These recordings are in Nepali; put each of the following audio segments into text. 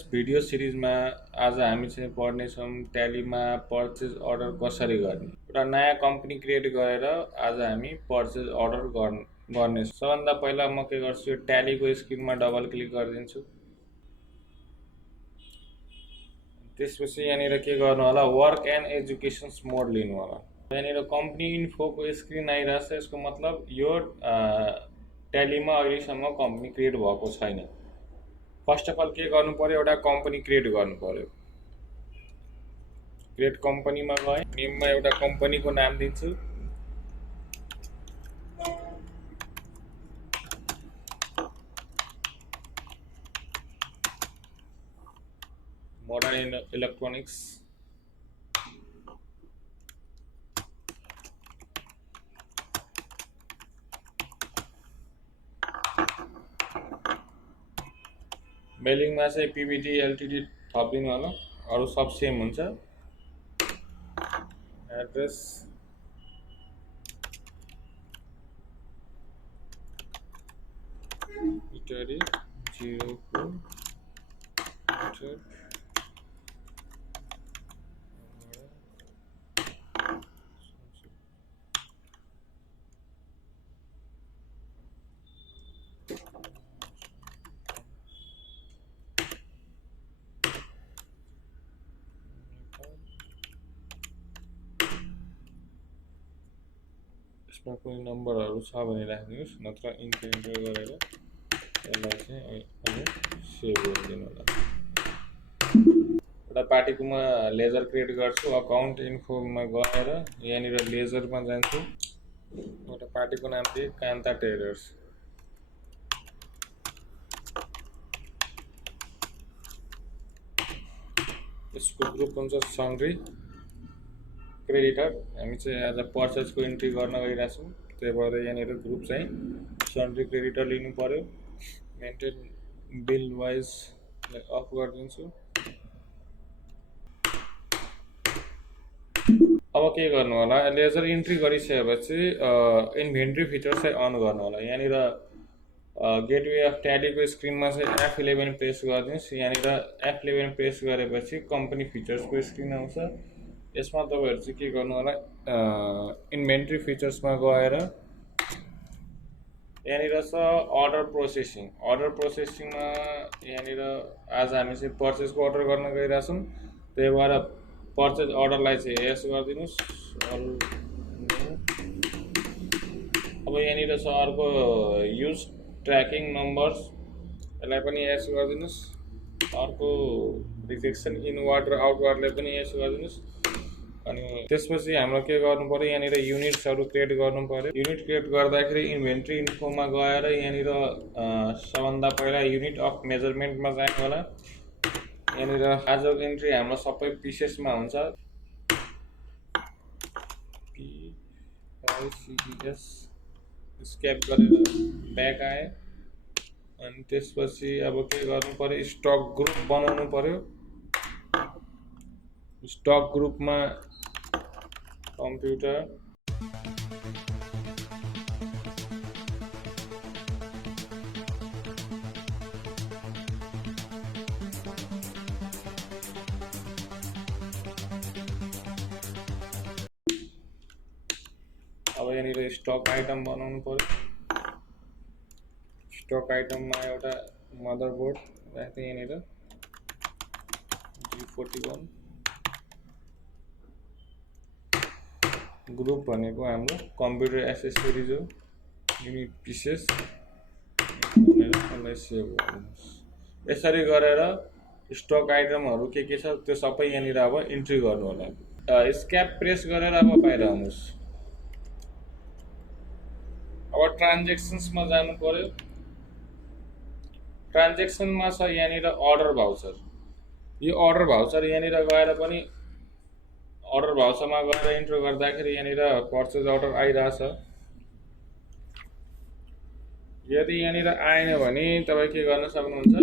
यस भिडियो सिरिजमा आज हामी चाहिँ पढ्नेछौँ ट्यालीमा पर्चेज अर्डर कसरी गर्ने। एउटा नयाँ कम्पनी क्रिएट गरेर आज हामी पर्चेज अर्डर गर्नेछौँ। सबभन्दा पहिला म के गर्छु, यो ट्यालीको स्क्रिनमा डबल क्लिक गरिदिन्छु। त्यसपछि यहाँनिर के गर्नु होला, वर्क एन्ड एजुकेसन्स मोड लिनु होला। यहाँनिर कम्पनी इन्फोको स्क्रिन आइरहेछ, यसको मतलब यो ट्यालीमा अहिलेसम्म कम्पनी क्रिएट भएको छैन। फर्स्ट अफ अल के गर्नु पर्यो, एउटा कम्पनी क्रिएट गर्नु पर्यो। क्रिएट कम्पनीमा गएँ, नेममा एउटा कम्पनीको नाम दिन्छु। Modern electronics. मेलिङमा चाहिँ पीबीटी एलटीडी थपिदिनु होला, अरू सब सेम हुन्छ। एड्रेस इटरी 04 यसमा कुनै नम्बरहरू छ भने राख्नुहोस्, नत्र इन्टर गरेर यसलाई चाहिँ अहिले सेभ गरिदिनु होला। एउटा पार्टीकोमा लेजर क्रिएट गर्छु। अकाउन्ट इन्फोमा गएर यहाँनिर लेजरमा जान्छु। एउटा पार्टीको नाम चाहिँ कान्ता ट्रेडर्स। यसको ग्रुप हुन्छ सन्ड्री क्रेडिटर। हामी चाहिँ आज पर्चेजको इन्ट्री गर्न गइरहेछौँ, त्यही भएर यहाँनिर ग्रुप चाहिँ सन्ड्री क्रेडिटर लिनु पर्यो। मेन्टेन बिल वाइजलाई अफ गरिदिन्छु। अब के गर्नु होला, लेजर इन्ट्री गरिसकेपछि इन्भेन्ट्री फिचर चाहिँ अन गर्नु होला। यहाँनिर गेटवे अफ ट्यालीको स्क्रिनमा चाहिँ F11 प्रेस गरिदिनुहोस्। यहाँनिर F11 प्रेस गरेपछि कम्पनी फिचर्सको स्क्रिन आउँछ। यसमा तपाईँहरू चाहिँ के गर्नु होला, इन्भेन्ट्री फिचर्समा गएर यहाँनिर छ अर्डर प्रोसेसिङ। अर्डर प्रोसेसिङमा यहाँनिर आज हामी चाहिँ पर्चेजको अर्डर गर्न गइरहेछौँ, त्यही भएर पर्चेज अर्डरलाई चाहिँ यस गरिदिनुहोस्। अब यहाँनिर छ अर्को युज ट्र्याकिङ नम्बर्स, यसलाई पनि यस गरिदिनुहोस्। अर्को रिजेक्सन इनवार्ड र आउटवार्डलाई पनि यस गरिदिनुहोस्। अनि त्यसपछि हाम्रो के गर्नु पर्यो, यहाँनिर युनिट्सहरू क्रिएट गर्नु पर्यो। युनिट क्रिएट गर्दाखेरि इन्भेन्ट्री इन्फोमा गएर यहाँनिर सबभन्दा पहिला युनिट अफ मेजरमेन्टमा जानु होला। यहाँनिर आजको इन्ट्री हाम्रो सबै पिसेसमा हुन्छ। PICES स्क्याप गरेर ब्याक आए। अनि त्यसपछि अब के गर्नु पर्यो, स्टक ग्रुप बनाउनु पर्यो। स्टक ग्रुपमा कम्प्युटर अब यहाँनिर स्टक आइटम बनाउनु पर्यो। स्टक आइटममा एउटा मदरबोर्ड राख्दै यहाँनिर G41। ग्रुप भनेको हाम्रो कम्प्युटर एसेसरिज हो, युनिट पिसेस भनेर यसलाई सेभ गर्नुहोस्। यसरी गरेर स्टक आइटमहरू के छ त्यो सबै यहाँनिर अब इन्ट्री गर्नु होला। स्क्याप प्रेस गरेर अब बाहिर आउनुहोस्। अब ट्रान्जेक्सन्समा जानु पर्यो। ट्रान्जेक्सनमा छ यहाँनिर अर्डर भाउचर। यो अर्डर भाउचर यहाँनिर गएर पनि अर्डर भाउचरमा गएर इन्ट्रो गर्दाखेरि यहाँनिर पर्चेज अर्डर आइरहेछ। यदि यहाँनिर आएन भने तपाईँ के गर्न सक्नुहुन्छ,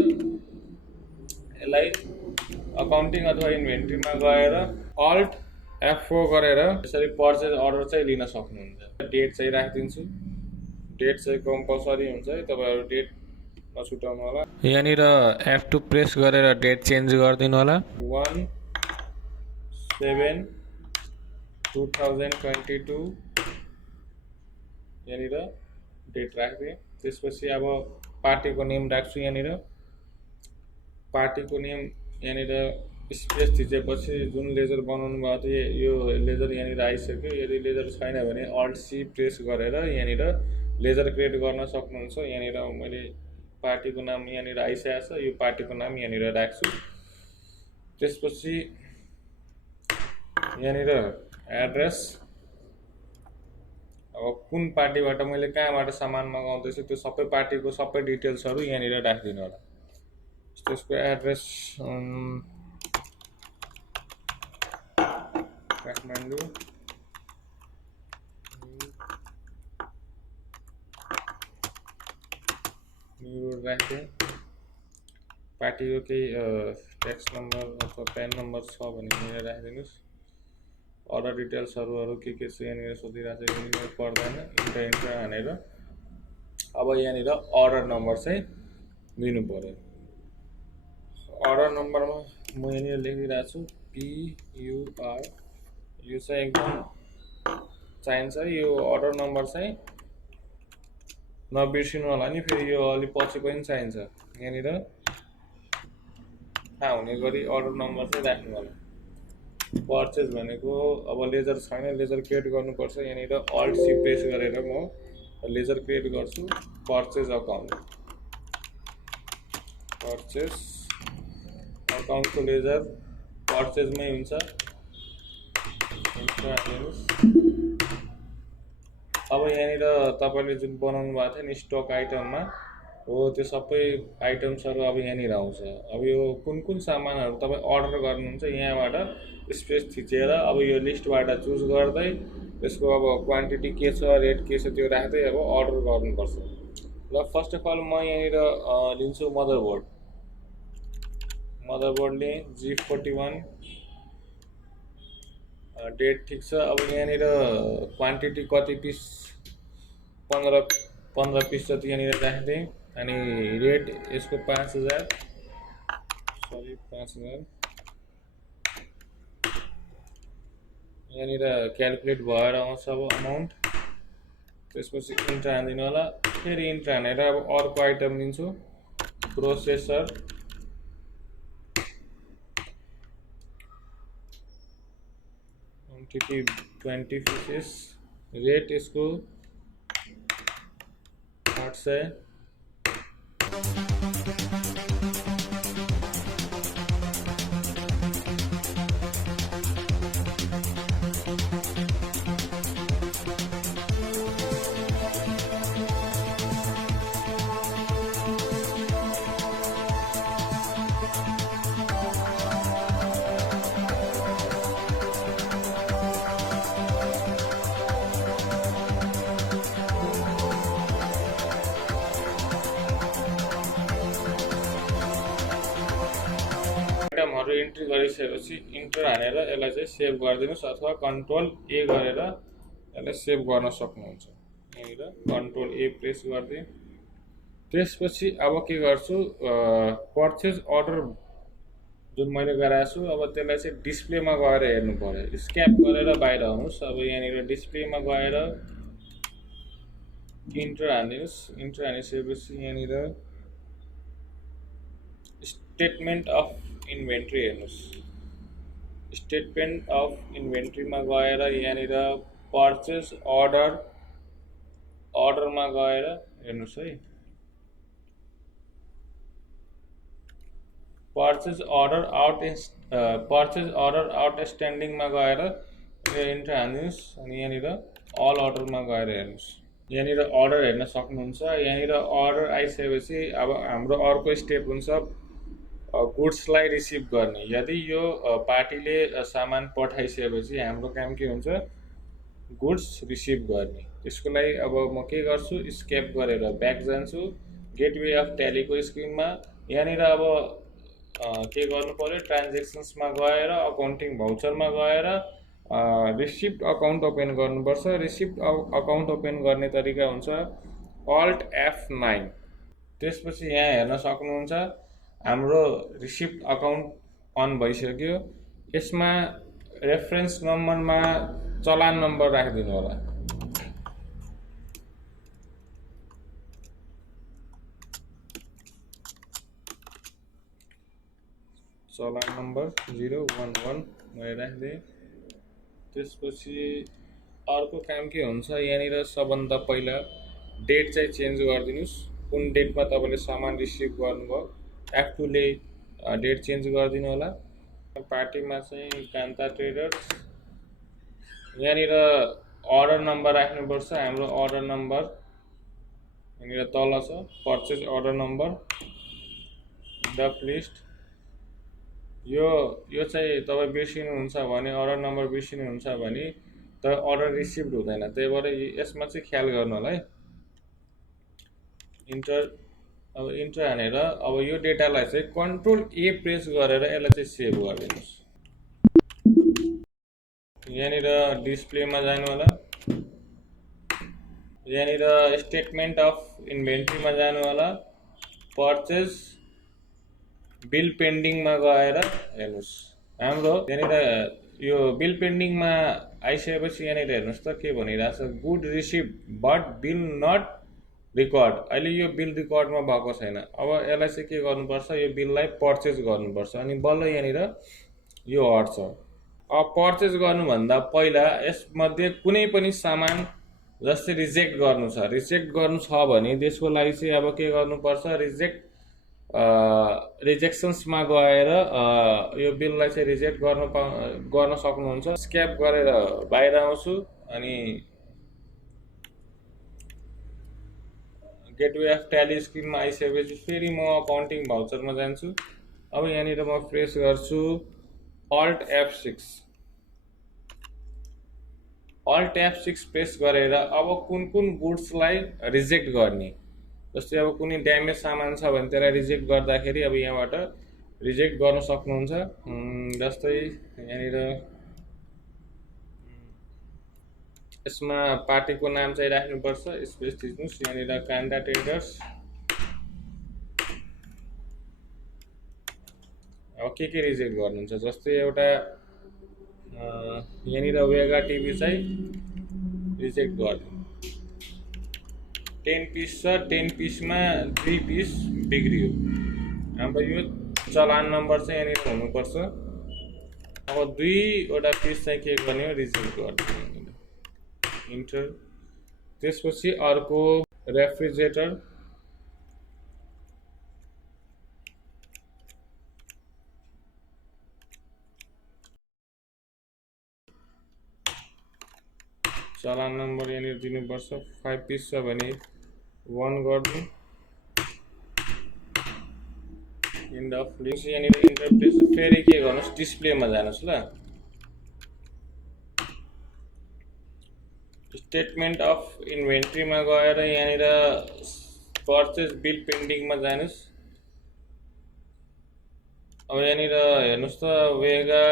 यसलाई अकाउन्टिङ अथवा इन्भेन्ट्रीमा गएर अल्ट F4 गरेर यसरी पर्चेज अर्डर चाहिँ लिन सक्नुहुन्छ। डेट चाहिँ राखिदिन्छु। डेट चाहिँ कम्पलसरी हुन्छ है, तपाईँहरू डेट नछुटाउनु होला। यहाँनिर F2 प्रेस गरेर डेट चेन्ज गरिदिनु होला। 1/7/2022 यहाँनिर डेट राख्दिएँ। त्यसपछि अब पार्टीको नेम राख्छु। यहाँनिर पार्टीको नेम यहाँनिर स्पेस थिचेपछि जुन लेजर बनाउनु भएको थियो यो लेजर यहाँनिर आइसक्यो। यदि लेजर छैन भने अल्ट सी प्रेस गरेर यहाँनिर लेजर क्रिएट गर्न सक्नुहुन्छ। यहाँनिर मैले पार्टीको नाम यहाँनिर आइसकेको छ। यो पार्टीको नाम यहाँनिर राख्छु। त्यसपछि यहाँनिर एड्रेस, अब कुन पार्टीबाट मैले कहाँबाट सामान मगाउँदैछु त्यो सबै पार्टीको सबै डिटेल्सहरू यहाँनिर राखिदिनु होला। त्यसको एड्रेस काठमाडौँ, न्यु रोड राख्थेँ। पार्टीको केही ट्याक्स नम्बर अथवा प्यान नम्बर छ भने यहाँनिर राखिदिनुहोस्। अदर डिटेल्सहरू के छ यहाँनिर सोधिरहेको छ, यहाँनिर पर्दैन। इन्टर हानेर अब यहाँनिर अर्डर नम्बर चाहिँ दिनु पर्यो। अर्डर नम्बरमा म यहाँनिर लेखिरहेको छु PUR। यो चाहिँ एकदम चाहिन्छ। यो अर्डर नम्बर चाहिँ नबिर्सिनु होला नि, फेरि यो अलि पछि पनि चाहिन्छ। यहाँनिर थाहा हुने गरी अर्डर नम्बर चाहिँ राख्नु होला। पर्चेज भनेको अब लेजर छैन, लेजर क्रिएट गर्नुपर्छ। यहाँनिर अल्ट सी प्रेस गरेर म लेजर क्रिएट गर्छु। पर्चेज अकाउन्ट, पर्चेज अकाउन्टको लेजर पर्चेजमै हुन्छ। अब यहाँनिर तपाईँले जुन बनाउनु भएको थियो नि स्टक आइटममा हो त्यो सबै आइटम्सहरू अब यहाँनिर आउँछ। अब यो कुन कुन सामानहरू तपाईँ अर्डर गर्नुहुन्छ यहाँबाट स्पेस थिचेर अब यो लिस्टबाट चुज गर्दै यसको अब क्वान्टिटी के छ, रेट के छ त्यो राख्दै अब अर्डर गर्नुपर्छ। ल फर्स्ट अफ अल म यहाँनिर लिन्छु मदरबोर्ड। मदरबोर्डले G41 डेट ठिक छ। अब यहाँनिर क्वान्टिटी कति पिस, 15 पिस जति यहाँनिर राखिदिएँ। अनि रेट यसको 5000 यहाँनिर क्यालकुलेट भएर आउँछ अब अमाउन्ट। त्यसपछि इन्टर हानिदिनु होला। फेरि इन्टर हानेर अब अर्को आइटम लिन्छु प्रोसेसर। क्वान्टिटी 20 पिसेस, रेट यसको 800। आइटमहरू इन्ट्री गरिसकेपछि इन्टर हानेर यसलाई चाहिँ सेभ गरिदिनुहोस् अथवा कन्ट्रोल ए गरेर यसलाई सेभ गर्न सक्नुहुन्छ। यहाँनिर कन्ट्रोल ए प्रेस गरिदिएँ। त्यसपछि अब के गर्छु, पर्चेज अर्डर जुन मैले गराएको छु अब त्यसलाई चाहिँ डिस्प्लेमा गएर हेर्नु पर्यो। स्क्याप गरेर बाहिर आउनुहोस्। अब यहाँनिर डिस्प्लेमा गएर इन्टर हानिदिनुहोस्। इन्टर हानिसकेपछि यहाँनिर स्टेटमेन्ट अफ इन्भेन्ट्री हेर्नुहोस्। स्टेटमेन्ट अफ इन्भेन्ट्रीमा गएर यहाँनिर पर्चेज अर्डरमा गएर हेर्नुहोस् है। पर्चेज अर्डर आउटस्ट्यान्डिङमा गएर इन्टर हान्नुहोस्। अनि यहाँनिर अल अर्डरमा गएर हेर्नुहोस्। यहाँनिर अर्डर हेर्न सक्नुहुन्छ। यहाँनिर अर्डर आइसकेपछि अब हाम्रो अर्को स्टेप हुन्छ गुड्सलाई रिसिभ गर्ने। यदि यो पार्टीले सामान पठाइसकेपछि हाम्रो काम के हुन्छ, गुड्स रिसिभ गर्ने। त्यसको लागि अब म के गर्छु, स्केप गरेर ब्याक जान्छु गेटवे अफ ट्यालीको स्क्रिनमा। यहाँनिर अब के गर्नु पर्यो, ट्रान्जेक्सन्समा गएर अकाउन्टिङ भाउचरमा गएर रिसिप्ट अकाउन्ट ओपन गर्नुपर्छ। रिसिप्ट अकाउन्ट ओपन गर्ने तरिका हुन्छ अल्ट F9। त्यसपछि यहाँ हेर्न सक्नुहुन्छ हाम्रो रिसिप्ट अकाउन्ट अन भइसक्यो। यसमा रेफरेन्स नम्बरमा चलान नम्बर राखिदिनु होला। चलान नम्बर 011 मैले राखिदिएँ। त्यसपछि अर्को काम के हुन्छ, यहाँनिर सबभन्दा पहिला डेट चाहिँ चेन्ज गरिदिनुहोस्। कुन डेटमा तपाईँले सामान रिसिभ गर्नुभयो F2ले डेट चेन्ज गरिदिनु होला। पार्टीमा चाहिँ कान्ता ट्रेडर्स, यहाँनिर अर्डर नम्बर राख्नुपर्छ। हाम्रो अर्डर नम्बर यहाँनिर तल छ, पर्चेज अर्डर नम्बर डप लिस्ट। यो चाहिँ तपाईँ बिर्सिनुहुन्छ भने, अर्डर नम्बर बिर्सिनुहुन्छ भने त अर्डर रिसिभ्ड हुँदैन। त्यही भएर यसमा चाहिँ ख्याल गर्नु होला है। इन्टर हानेर अब यो डेटालाई चाहिँ कन्ट्रोल ए प्रेस गरेर यसलाई चाहिँ सेभ गरिदिनुहोस्। यहाँनिर डिस्प्लेमा जानु होला। यहाँनिर स्टेटमेन्ट अफ इन्भेन्ट्रीमा जानु होला। पर्चेज बिल पेन्डिङमा गएर हेर्नुहोस्। हाम्रो यहाँनिर यो बिल पेन्डिङमा आइसकेपछि यहाँनिर हेर्नुहोस् त के भनिरहेछ, good receive but bill not record. अहिले यो बिल रिकर्डमा भएको छैन। अब यसलाई चाहिँ के गर्नुपर्छ, यो बिललाई पर्चेज गर्नुपर्छ अनि बल्ल यहाँनिर यो हट्छ। अब पर्चेज गर्नुभन्दा पहिला यसमध्ये कुनै पनि सामान जस्तै रिजेक्ट गर्नु छ भने त्यसको लागि चाहिँ अब के गर्नुपर्छ, रिजेक्सन्समा गएर यो बिललाई चाहिँ रिजेक्ट गर्न सक्नुहुन्छ। स्क्याप गरेर बाहिर आउँछु अनि गेटवे अफ ट्याली स्क्रिनमा आइसकेपछि फेरि म अकाउन्टिङ भाउचरमा जान्छु। अब यहाँनिर म प्रेस गर्छु Alt F6 प्रेस गरेर अब कुन गुड्सलाई रिजेक्ट गर्ने, जस्तै अब कुनै ड्यामेज सामान छ भने त्यसलाई रिजेक्ट गर्दाखेरि अब यहाँबाट रिजेक्ट गर्न सक्नुहुन्छ। जस्तै यहाँनिर यसमा पार्टीको नाम चाहिँ राख्नुपर्छ, स्पेस दिनुहोस्। यहाँनिर कान्ता ट्रेडर्स। अब के रिजेक्ट गर्नुहुन्छ, जस्तै एउटा यहाँनिर वेगा टिभी चाहिँ रिजेक्ट गरिदिनु। 10 पिस छ, 10 पिसमा 3 पिस बिग्रियो। हाम्रो यो चलान नम्बर चाहिँ यहाँनिर हुनुपर्छ। अब 2वटा पिस चाहिँ के गर्ने हो, रिजेक्ट गरिदिनु। इन्टर। त्यसपछि अर्को रेफ्रिजरेटर, चलान नम्बर यहाँनिर दिनुपर्छ। 5 पिस छ भने 1 गर्नु। And of list. यहाँनिर इन्टरप्रेस फेरि के गर्नुहोस्, डिस्प्लेमा जानुहोस् ल। स्टेटमेन्ट अफ इन्भेन्ट्रीमा गएर यहाँनिर पर्चेज बिल पेन्डिङमा जानुहोस्। अब यहाँनिर हेर्नुहोस् त, वेगा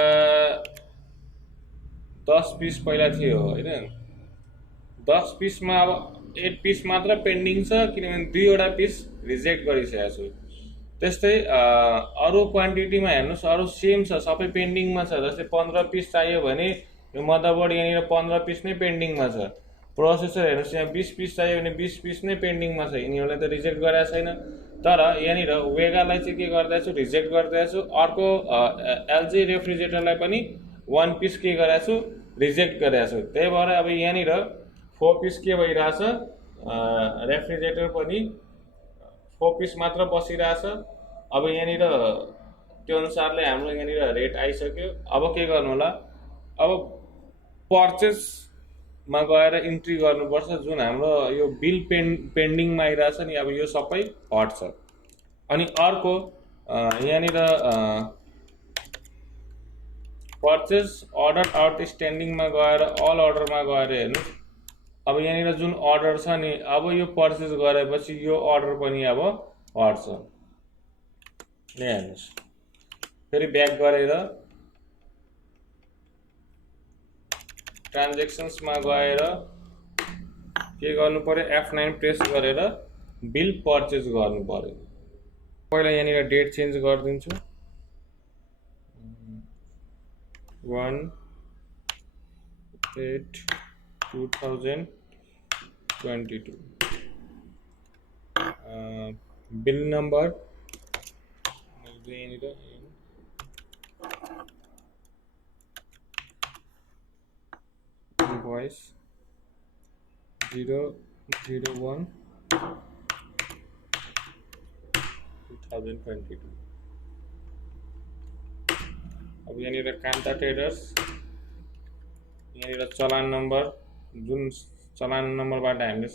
10 पिस पहिला थियो होइन, 10 पिसमा अब 8 पिस मात्र पेन्डिङ छ, किनभने 2वटा पिस रिजेक्ट गरिसकेको छु। त्यस्तै अरू क्वान्टिटीमा हेर्नुहोस्, अरू सेम छ, सबै पेन्डिङमा छ। जस्तै 15 पिस चाहियो भने यो मदरबोर्ड यहाँनिर 15 पिस नै पेन्डिङमा छ। प्रोसेसर हेर्नुहोस्, यहाँ 20 पिस चाहियो भने 20 पिस नै पेन्डिङमा छ। यिनीहरूले त रिजेक्ट गरेको छैन, तर यहाँनिर वेगालाई चाहिँ के गर्दैछु, रिजेक्ट गर्दैछु। अर्को एलजी रेफ्रिजरेटरलाई पनि 1 पिस के गरेको छु, रिजेक्ट गरेको छु। त्यही भएर अब यहाँनिर 4 पिस के भइरहेछ, रेफ्रिजरेटर पनि 4 पिस मात्र बसिरहेछ। अब यहाँनिर त्यो अनुसारले हाम्रो यहाँनिर रेट आइसक्यो। अब के गर्नु होला, अब पर्चेजमा गएर इन्ट्री गर्नुपर्छ। जुन हाम्रो यो बिल पेन्डिङमा आइरहेछ नि, अब यो सबै हट्छ। अनि अर्को यहाँनिर पर्चेज अर्डर आउटस्ट्यान्डिङमा गएर अल अर्डरमा गएर हेर्नुहोस्। अब यहाँनिर जुन अर्डर छ नि, अब यो पर्चेज गरेपछि यो अर्डर पनि अब हट्छ। यहाँ हेर्नुहोस्, फेरि ब्याक गरेर ट्रान्जेक्सन्समा गएर के गर्नु पर्यो, F9 प्रेस गरेर बिल पर्चेज गर्नु पर्यो। पहिला यहाँनिर डेट चेन्ज गरिदिन्छु 1/8/2022। बिल नम्बर यहाँनिर इन्भोइस 001/2022। अब यहाँनिर कान्ता ट्रेडर्स यहाँनिर चलान नम्बर जुन चलान नम्बरबाट हामीले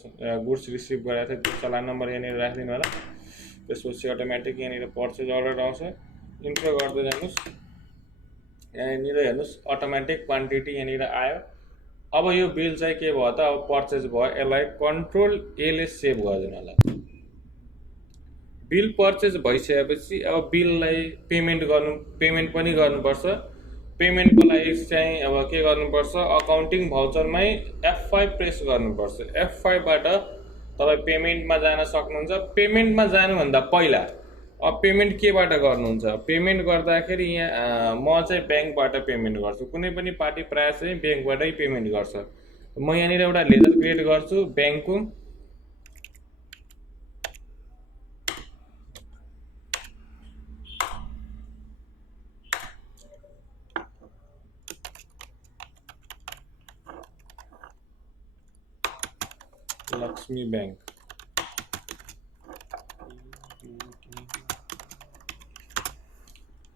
गुड्स रिसिभ गरेको थियो त्यो चलान नम्बर यहाँनिर राखिदिनु होला। त्यसपछि अटोमेटिक यहाँनिर पर्चेज अर्डर आउँछ, इन्ट्रो गर्दै जानुहोस्। यहाँनिर हेर्नुहोस् अटोमेटिक क्वान्टिटी यहाँनिर आयो। अब यो बिल चाहिँ के भयो त, अब पर्चेज भयो। यसलाई कन्ट्रोल एले सेभ गरिदिनु होला। बिल पर्चेज भइसकेपछि अब बिललाई पेमेन्ट पनि गर्नुपर्छ। पेमेन्टको लागि चाहिँ अब के गर्नुपर्छ, अकाउन्टिङ भाउचरमै F5 प्रेस गर्नुपर्छ। F5बाट तपाईँ पेमेन्टमा जान सक्नुहुन्छ। पेमेन्टमा जानुभन्दा पहिला अब पेमेन्ट केबाट गर्नुहुन्छ, पेमेन्ट गर्दाखेरि यहाँ म चाहिँ ब्याङ्कबाट पेमेन्ट गर्छु। कुनै पनि पार्टी प्रायः चाहिँ ब्याङ्कबाटै पेमेन्ट गर्छ। म यहाँनिर एउटा लेजर क्रिएट गर्छु ब्याङ्कको।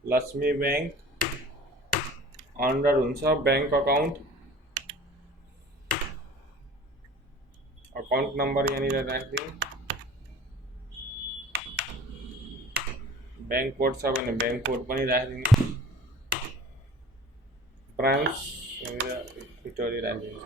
लक्ष्मी बैंक अन्डर हुन्छ बैंक अकाउन्ट नम्बर यहाँनिर राखिदिउँ। बैंक कोड छ भने बैंक कोड पनि राखिदिनु। ब्रान्च यहाँनिर इटरी राखिदिनु।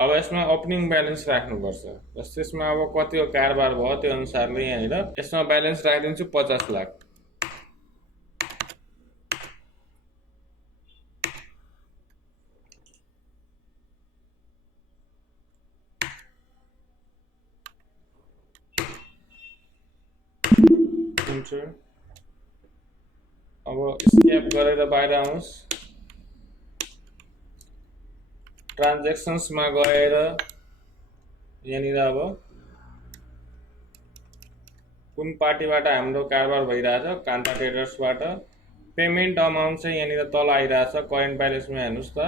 अब यसमा ओपनिङ ब्यालेन्स राख्नुपर्छ। जस्तै यसमा अब कतिको कारोबार भयो त्यो अनुसारले यहाँनिर यसमा ब्यालेन्स राखिदिन्छु 50 लाख। अब स्क्याप गरेर बाहिर आउनुहोस्। ट्रान्ज्याक्सन्समा गएर यहाँनिर अब कुन पार्टीबाट हाम्रो कारोबार भइरहेछ, कान्ता ट्रेडर्सबाट। पेमेन्ट अमाउन्ट चाहिँ यहाँनिर तल आइरहेछ। करेन्ट ब्यालेन्समा हेर्नुहोस् त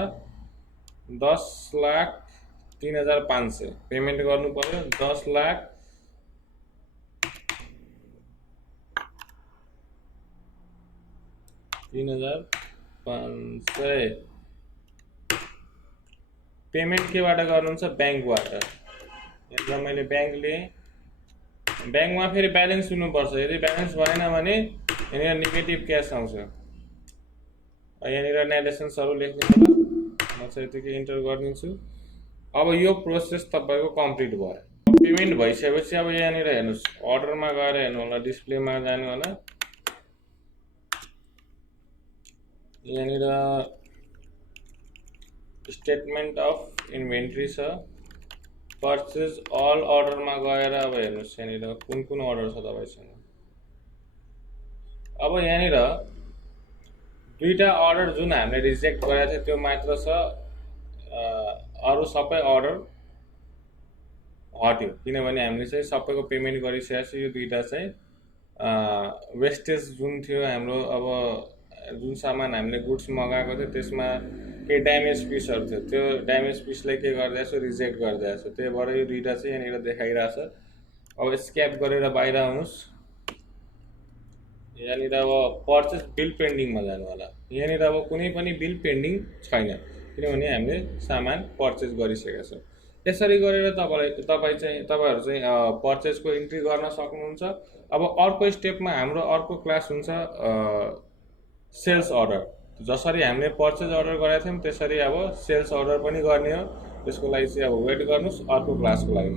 10,03,500 पेमेन्ट गर्नु पर्यो। 10,03,500 पेमेन्ट केबाट गर्नुहुन्छ, ब्याङ्कबाट। यहाँनिर मैले ब्याङ्क लिएँ। ब्याङ्कमा फेरि ब्यालेन्स हुनुपर्छ। यदि ब्यालेन्स भएन भने यहाँनिर नेगेटिभ क्यास आउँछ। यहाँनिर नेलेसन्सहरू लेख्नु होला। म चाहिँ यतिकै इन्टर गरिदिन्छु। अब यो प्रोसेस तपाईँको कम्प्लिट भयो। पेमेन्ट भइसकेपछि अब यहाँनिर हेर्नुहोस्, अर्डरमा गएर हेर्नु होला, डिस्प्लेमा जानु होला। यहाँनिर स्टेटमेन्ट अफ इन्भेन्ट्री छ। पर्चेज अल अर्डरमा गएर अब हेर्नुहोस् यहाँनिर कुन कुन अर्डर छ तपाईँसँग। अब यहाँनिर दुईटा अर्डर जुन हामीले रिजेक्ट गरेको थियो त्यो मात्र छ। अरू सबै अर्डर हट्यो, किनभने हामीले चाहिँ सबैको पेमेन्ट गरिसकेको छ। यो दुईटा चाहिँ वेस्टेज जुन थियो हाम्रो, अब जुन सामान हामीले गुड्स मगाएको थियो त्यसमा केही ड्यामेज पिसहरू थियो, त्यो ड्यामेज पिसलाई के गरिदिएको छु, रिजेक्ट गरिदिएको छु। त्यही भएर यो दुईटा चाहिँ यहाँनिर देखाइरहेछ। अब स्क्याप गरेर बाहिर आउनुहोस्। यहाँनिर अब पर्चेज बिल पेन्डिङमा जानु होला। यहाँनिर अब कुनै पनि बिल पेन्डिङ छैन, किनभने हामीले सामान पर्चेज गरिसकेका छौँ। यसरी गरेर तपाईँहरू चाहिँ पर्चेजको इन्ट्री गर्न सक्नुहुन्छ। अब अर्को स्टेपमा हाम्रो अर्को क्लास हुन्छ सेल्स अर्डर। जसरी हामीले पर्चेज अर्डर गरेका थियौँ त्यसरी अब सेल्स अर्डर पनि गर्ने हो। त्यसको लागि चाहिँ अब वेट गर्नुहोस् अर्को क्लासको लागि।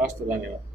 हस् त, धन्यवाद।